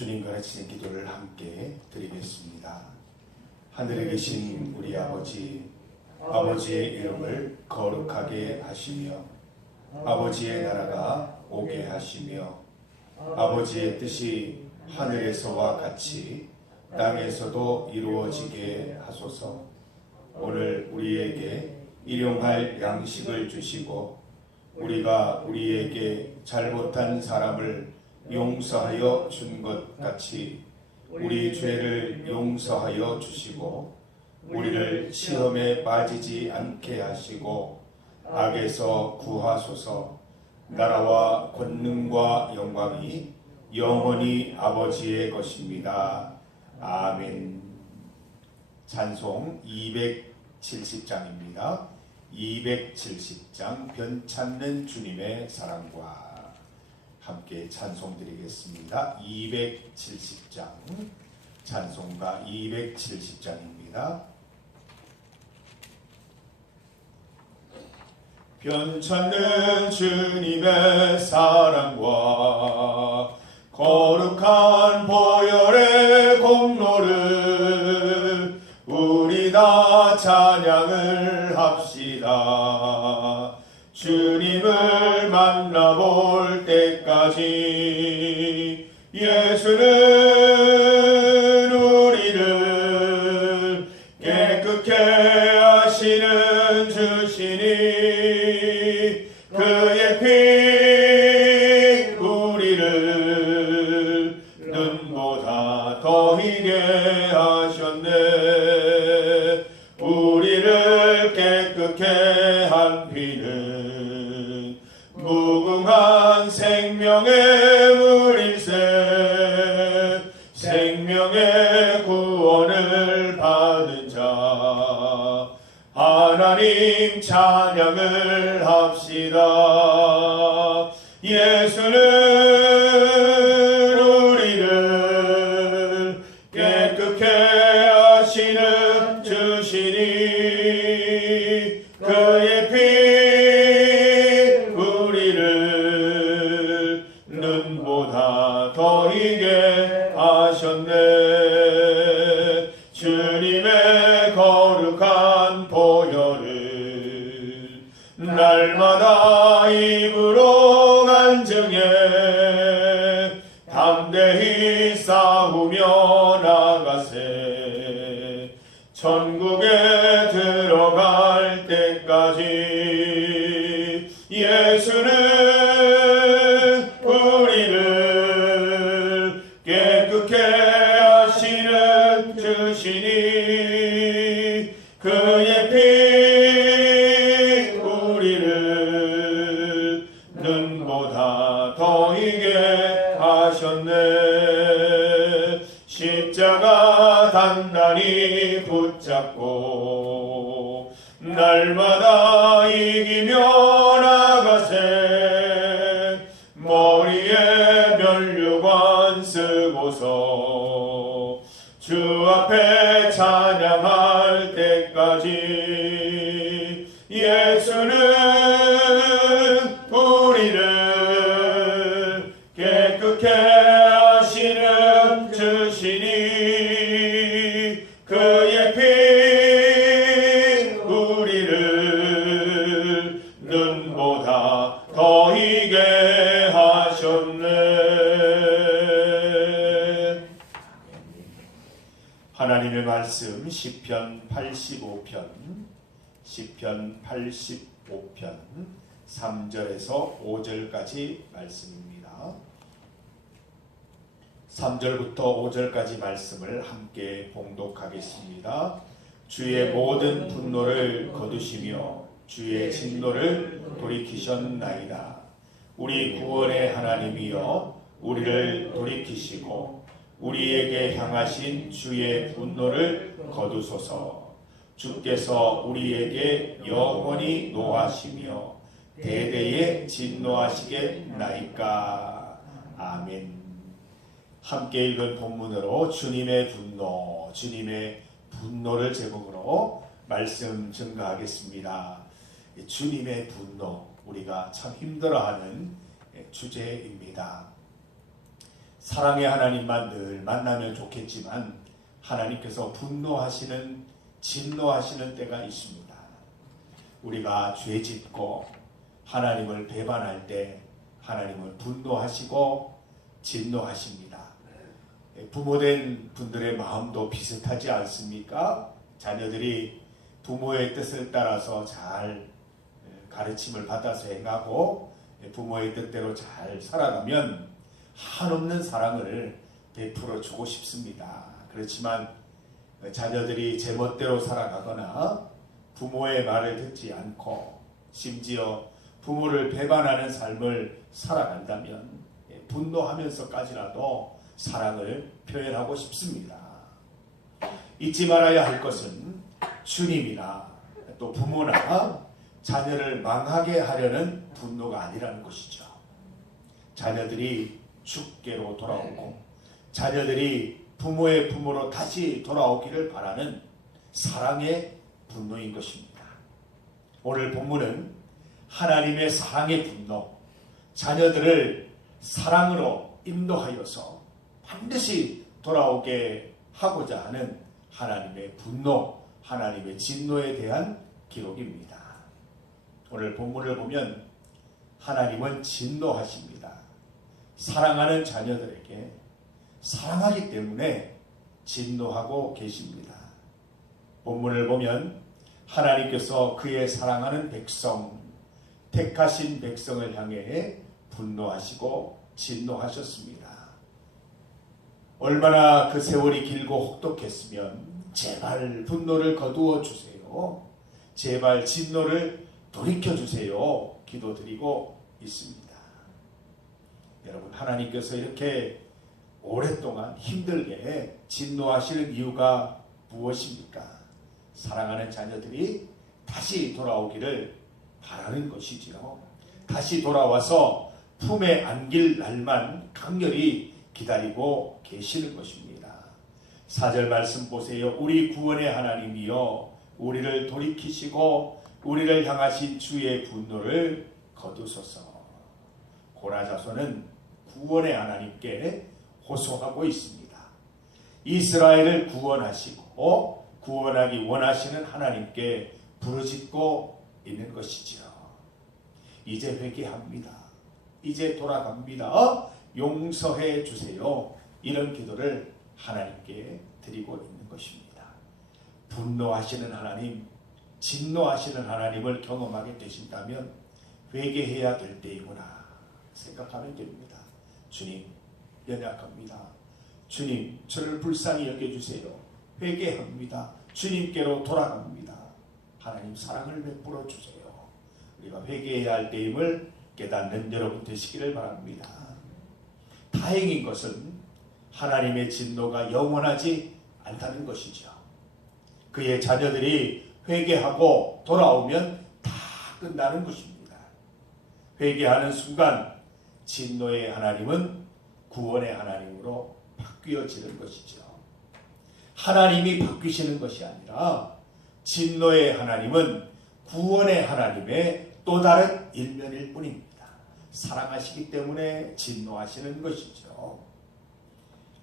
주님 가르치는 기도를 함께 드리겠습니다. 하늘에 계신 우리 아버지, 아버지의 이름을 거룩하게 하시며 아버지의 나라가 오게 하시며 아버지의 뜻이 하늘에서와 같이 땅에서도 이루어지게 하소서. 오늘 우리에게 일용할 양식을 주시고 우리가 우리에게 잘못한 사람을 용서하여 준 것 같이 우리 죄를 용서하여 주시고 우리를 시험에 빠지지 않게 하시고 악에서 구하소서. 나라와 권능과 영광이 영원히 아버지의 것입니다. 아멘. 찬송 270장입니다. 270장 변찮는 주님의 사랑과 함께 찬송드리겠습니다. 270장 찬송가 270장입니다. 변찮는 주님의 사랑과 거룩한 보혈의 공로를 우리 다 찬양을 합시다. 주님을 만나볼 때까지 예수는 우리를 깨끗게 하시는 주시니 그의 피 우리를 눈보다 더 희게 하셨네. 우리를 깨끗게 한 피는 무궁한 생명의 물일세. 생명의 구원을 받은 자 하나님 찬양을 합시다. 예수는 우리를 깨끗게 하시는 주시니 그의 피 우리를 눈보다 더 희게 하셨네. 주님의 거룩한 보혈을 날마다 입으로 간증해 담대히 싸우며 나가세. 천국에 들어갈 때까지 예수는 우리를 깨끗게 하시는 주시니 그의 피 우리를 눈보다 더 희게 하셨네. 십자가 단단히 붙잡고 날마다 이기며 나가세. 머리에 면류관 쓰고서 주 앞에 찬양할 때까지 예수는 우리를 깨끗게 하시는 주시니 그의 피 우리를 눈보다 더 희게 하셨네. 하나님의 말씀 시편 85편 3절에서 5절까지 말씀입니다. 3절부터 5절까지 말씀을 함께 봉독하겠습니다. 주의 모든 분노를 거두시며 주의 진노를 돌이키셨나이다. 우리 구원의 하나님이여 우리를 돌이키시고 우리에게 향하신 주의 분노를 거두소서. 주께서 우리에게 영원히 노하시며 대대에 진노하시겠나이까. 아멘. 함께 읽은 본문으로 주님의 분노를 제목으로 말씀 증가하겠습니다. 주님의 분노, 우리가 참 힘들어하는 주제입니다. 사랑의 하나님만 늘 만나면 좋겠지만 하나님께서 분노하시는, 진노하시는 때가 있습니다. 우리가 죄 짓고 하나님을 배반할 때 하나님은 분노하시고 진노하십니다. 부모된 분들의 마음도 비슷하지 않습니까? 자녀들이 부모의 뜻을 따라서 잘 가르침을 받아서 행하고 부모의 뜻대로 잘 살아가면 한없는 사랑을 베풀어 주고 싶습니다. 그렇지만 자녀들이 제멋대로 살아가거나 부모의 말을 듣지 않고 심지어 부모를 배반하는 삶을 살아간다면 분노하면서까지라도 사랑을 표현하고 싶습니다. 잊지 말아야 할 것은 주님이나 또 부모나 자녀를 망하게 하려는 분노가 아니라는 것이죠. 자녀들이 주께로 돌아오고 자녀들이 부모의 부모로 다시 돌아오기를 바라는 사랑의 분노인 것입니다. 오늘 본문은 하나님의 사랑의 분노, 자녀들을 사랑으로 인도하여서 반드시 돌아오게 하고자 하는 하나님의 분노, 하나님의 진노에 대한 기록입니다. 오늘 본문을 보면 하나님은 진노하십니다. 사랑하는 자녀들에게 사랑하기 때문에 진노하고 계십니다. 본문을 보면 하나님께서 그의 사랑하는 백성, 택하신 백성을 향해 분노하시고 진노하셨습니다. 얼마나 그 세월이 길고 혹독했으면 제발 분노를 거두어 주세요. 제발 진노를 돌이켜 주세요. 기도드리고 있습니다. 여러분, 하나님께서 이렇게 오랫동안 힘들게 진노하시는 이유가 무엇입니까? 사랑하는 자녀들이 다시 돌아오기를 바라는 것이지요. 다시 돌아와서 품에 안길 날만 강렬히 기다리고 계시는 것입니다. 4절 말씀 보세요. 우리 구원의 하나님이여 우리를 돌이키시고 우리를 향하신 주의 분노를 거두소서. 고라 자손은 구원의 하나님께 호소하고 있습니다. 이스라엘을 구원하시고 구원하기 원하시는 하나님께 부르짖고 있는 것이지요. 이제 회개합니다. 이제 돌아갑니다. 용서해 주세요. 이런 기도를 하나님께 드리고 있는 것입니다. 분노하시는 하나님, 진노하시는 하나님을 경험하게 되신다면 회개해야 될 때이구나 생각하면 됩니다. 주님, 연약합니다. 주님, 저를 불쌍히 여겨주세요. 회개합니다. 주님께로 돌아갑니다. 하나님 사랑을 베풀어 주세요. 우리가 회개해야 할 때임을 깨닫는 여러분 되시기를 바랍니다. 다행인 것은 하나님의 진노가 영원하지 않다는 것이죠. 그의 자녀들이 회개하고 돌아오면 다 끝나는 것입니다. 회개하는 순간 진노의 하나님은 구원의 하나님으로 바뀌어지는 것이죠. 하나님이 바뀌시는 것이 아니라 진노의 하나님은 구원의 하나님의 또 다른 일면일 뿐입니다. 사랑하시기 때문에 진노하시는 것이죠.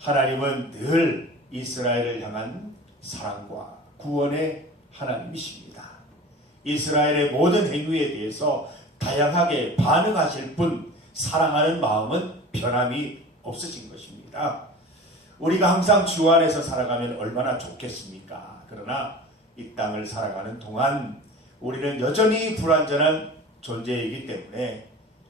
하나님은 늘 이스라엘을 향한 사랑과 구원의 하나님이십니다. 이스라엘의 모든 행위에 대해서 다양하게 반응하실 뿐 사랑하는 마음은 변함이 없으신 것입니다. 우리가 항상 주 안에서 살아가면 얼마나 좋겠습니까? 그러나 이 땅을 살아가는 동안 우리는 여전히 불완전한 존재이기 때문에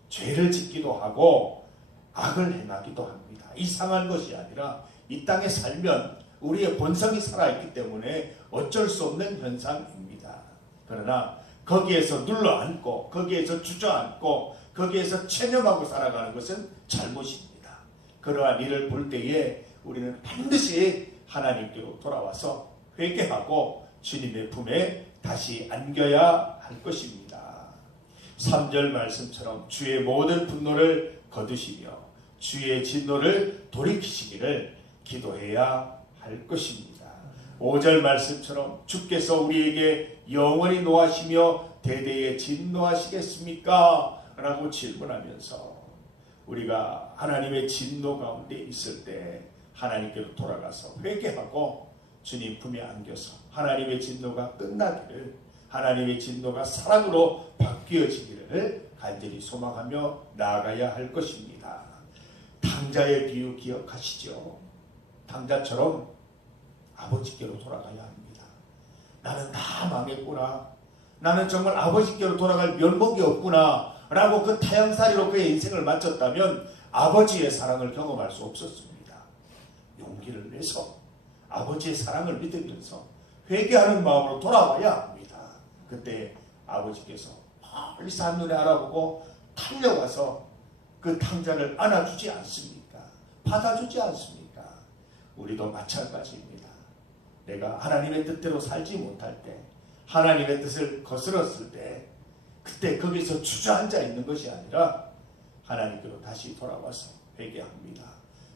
죄를 짓기도 하고 악을 행하기도 합니다. 이상한 것이 아니라 이 땅에 살면 우리의 본성이 살아있기 때문에 어쩔 수 없는 현상입니다. 그러나 거기에서 눌러앉고 거기에서 주저앉고 거기에서 체념하고 살아가는 것은 잘못입니다. 그러한 일을 볼 때에 우리는 반드시 하나님께로 돌아와서 회개하고 주님의 품에 다시 안겨야 할 것입니다. 3절 말씀처럼 주의 모든 분노를 거두시며 주의 진노를 돌이키시기를 기도해야 할 것입니다. 5절 말씀처럼 주께서 우리에게 영원히 노하시며 대대에 진노하시겠습니까? 라고 질문하면서 우리가 하나님의 진노 가운데 있을 때 하나님께로 돌아가서 회개하고 주님 품에 안겨서 하나님의 진노가 끝나기를, 하나님의 진노가 사랑으로 바뀌어지기를 간절히 소망하며 나아가야 할 것입니다. 탕자의 비유 기억하시죠? 탕자처럼 아버지께로 돌아가야 합니다. 나는 다 망했구나, 나는 정말 아버지께로 돌아갈 면목이 없구나 라고 그 타향살이로 그의 인생을 마쳤다면 아버지의 사랑을 경험할 수 없었습니다. 용기를 내서 아버지의 사랑을 믿으면서 회개하는 마음으로 돌아와야 합니다. 그때 아버지께서 멀리서 한눈에 알아보고 달려와서 그 탕자를 안아주지 않습니까? 받아주지 않습니까? 우리도 마찬가지입니다. 내가 하나님의 뜻대로 살지 못할 때, 하나님의 뜻을 거스렀을 때, 그때 거기서 주저앉아 있는 것이 아니라 하나님께로 다시 돌아와서 회개합니다.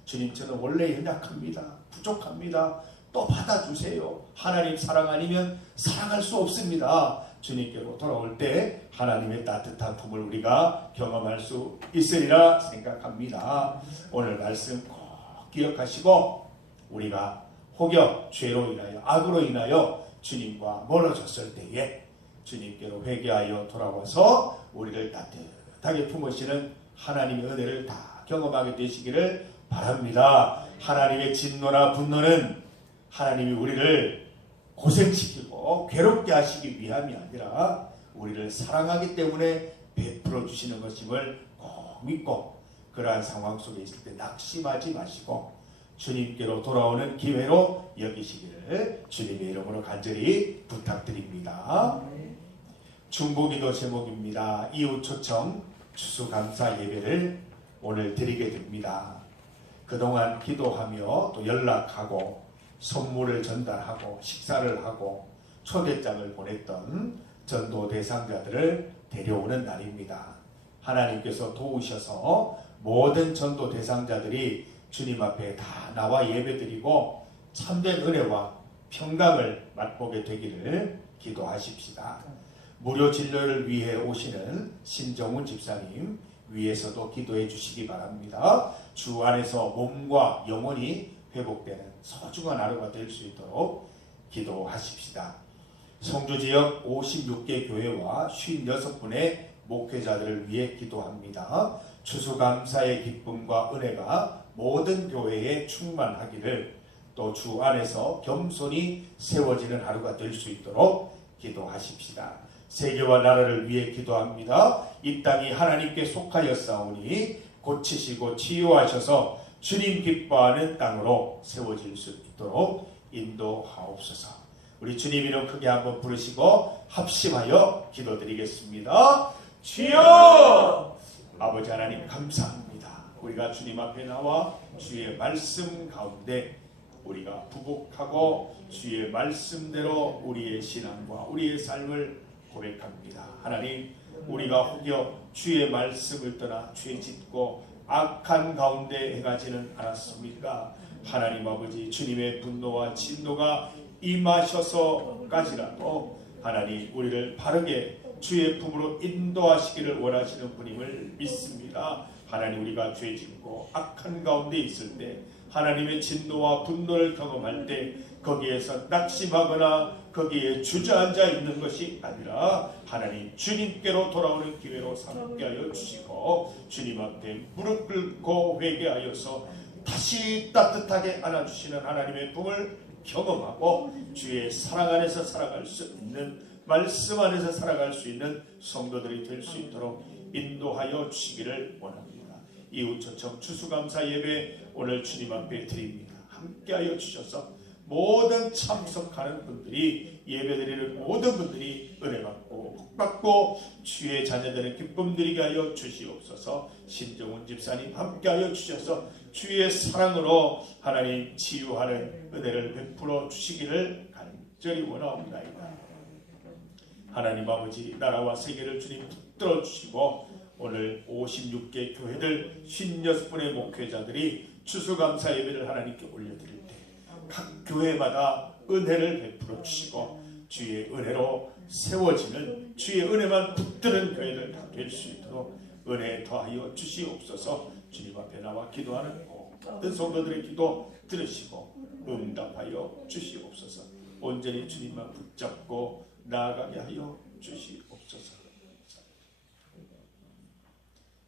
주님, 저는 원래 연약합니다. 부족합니다. 또 받아주세요. 하나님 사랑 아니면 사랑할 수 없습니다. 주님께로 돌아올 때 하나님의 따뜻한 품을 우리가 경험할 수 있으리라 생각합니다. 오늘 말씀 꼭 기억하시고, 우리가 혹여 죄로 인하여, 악으로 인하여 주님과 멀어졌을 때에 주님께로 회개하여 돌아와서 우리를 따뜻하게 품으시는 하나님의 은혜를 다 경험하게 되시기를 바랍니다. 하나님의 진노나 분노는 하나님이 우리를 고생시키고 괴롭게 하시기 위함이 아니라 우리를 사랑하기 때문에 베풀어 주시는 것임을 꼭 믿고, 그러한 상황 속에 있을 때 낙심하지 마시고 주님께로 돌아오는 기회로 여기시기를 주님의 이름으로 간절히 부탁드립니다. 중보기도 제목입니다. 이웃 초청 추수감사 예배를 오늘 드리게 됩니다. 그동안 기도하며 또 연락하고 선물을 전달하고 식사를 하고 초대장을 보냈던 전도 대상자들을 데려오는 날입니다. 하나님께서 도우셔서 모든 전도 대상자들이 주님 앞에 다 나와 예배드리고 참된 은혜와 평강을 맛보게 되기를 기도하십시다. 무료 진료를 위해 오시는 신정훈 집사님 위에서도 기도해 주시기 바랍니다. 주 안에서 몸과 영혼이 회복되는 소중한 하루가 될 수 있도록 기도하십시다. 성주지역 56개 교회와 56분의 목회자들을 위해 기도합니다. 추수감사의 기쁨과 은혜가 모든 교회에 충만하기를, 또 주 안에서 겸손히 세워지는 하루가 될 수 있도록 기도하십시다. 세계와 나라를 위해 기도합니다. 이 땅이 하나님께 속하였사오니 고치시고 치유하셔서 주님 기뻐하는 땅으로 세워질 수 있도록 인도하옵소서. 우리 주님 이름 크게 한번 부르시고 합심하여 기도드리겠습니다. 주여! 아버지 하나님 감사합니다. 우리가 주님 앞에 나와 주의 말씀 가운데 우리가 부복하고 주의 말씀대로 우리의 신앙과 우리의 삶을 고백합니다. 하나님, 우리가 혹여 주의 말씀을 떠나 죄짓고 악한 가운데 행하지는 않았습니까? 하나님 아버지, 주님의 분노와 진노가 임하셔서까지라도 하나님 우리를 바르게 주의 품으로 인도하시기를 원하시는 분임을 믿습니다. 하나님, 우리가 죄짓고 악한 가운데 있을 때, 하나님의 진노와 분노를 경험할 때 거기에서 낙심하거나 거기에 주저앉아 있는 것이 아니라 하나님 주님께로 돌아오는 기회로 삼게 하여 주시고, 주님 앞에 무릎 꿇고 회개하여서 다시 따뜻하게 안아주시는 하나님의 품을 경험하고 주의 사랑 안에서 살아갈 수 있는, 말씀 안에서 살아갈 수 있는 성도들이 될 수 있도록 인도하여 주시기를 원합니다. 이웃 초청 추수감사 예배 오늘 주님 앞에 드립니다. 함께하여 주셔서 모든 참석하는 분들이, 예배드리는 모든 분들이 은혜 받고 복 받고 주의 자녀들의 기쁨 드리게 하여 주시옵소서. 신정훈 집사님 함께하여 주셔서 주의 사랑으로 하나님 치유하는 은혜를 베풀어 주시기를 간절히 원하옵나이다. 하나님 아버지, 나라와 세계를 주님 붙들어 주시고 오늘 56개 교회들 56분의 목회자들이 추수감사 예배를 하나님께 올려드릴 때 각 교회마다 은혜를 베풀어 주시고 주의 은혜로 세워지는, 주의 은혜만 붙드는 교회들 다 될 수 있도록 은혜 더하여 주시옵소서. 주님 앞에 나와 기도하는 모든 성도들의 기도 들으시고 응답하여 주시옵소서. 온전히 주님만 붙잡고 나아가게 하여 주시옵소서.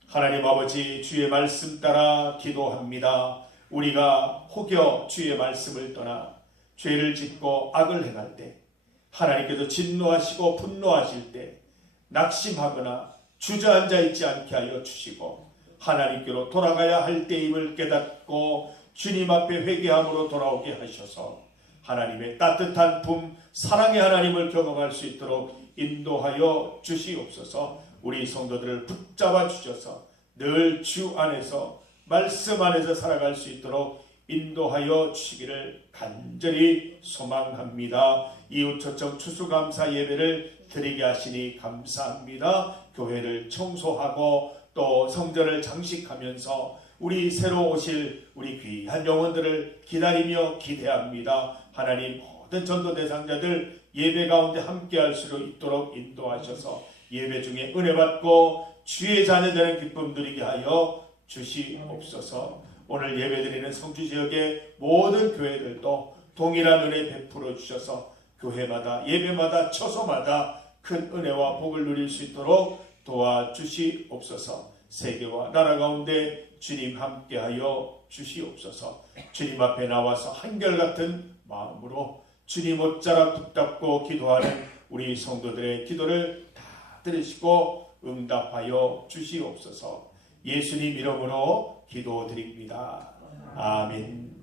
하나님 아버지, 주의 말씀 따라 기도합니다. 우리가 혹여 주의 말씀을 떠나 죄를 짓고 악을 행할 때, 하나님께서 진노하시고 분노하실 때 낙심하거나 주저앉아 있지 않게 하여 주시고, 하나님께로 돌아가야 할 때임을 깨닫고 주님 앞에 회개함으로 돌아오게 하셔서 하나님의 따뜻한 품, 사랑의 하나님을 경험할 수 있도록 인도하여 주시옵소서. 우리 성도들을 붙잡아 주셔서 늘 주 안에서, 말씀 안에서 살아갈 수 있도록 인도하여 주시기를 간절히 소망합니다. 이웃초청 추수감사 예배를 드리게 하시니 감사합니다. 교회를 청소하고 또 성전을 장식하면서 우리 새로 오실 우리 귀한 영혼들을 기다리며 기대합니다. 하나님, 모든 전도 대상자들 예배 가운데 함께할 수 있도록 인도하셔서 예배 중에 은혜 받고 주의 자녀 되는 기쁨 누리게 하여 주시옵소서. 오늘 예배드리는 성주 지역의 모든 교회들도 동일한 은혜 베풀어 주셔서 교회마다, 예배마다, 처소마다 큰 은혜와 복을 누릴 수 있도록 도와주시옵소서. 세계와 나라 가운데 주님 함께하여 주시옵소서. 주님 앞에 나와서 한결같은 마음으로 주님 옷자락 붙잡고 기도하는 우리 성도들의 기도를 다 들으시고 응답하여 주시옵소서. 예수님 이름으로 기도드립니다. 아멘.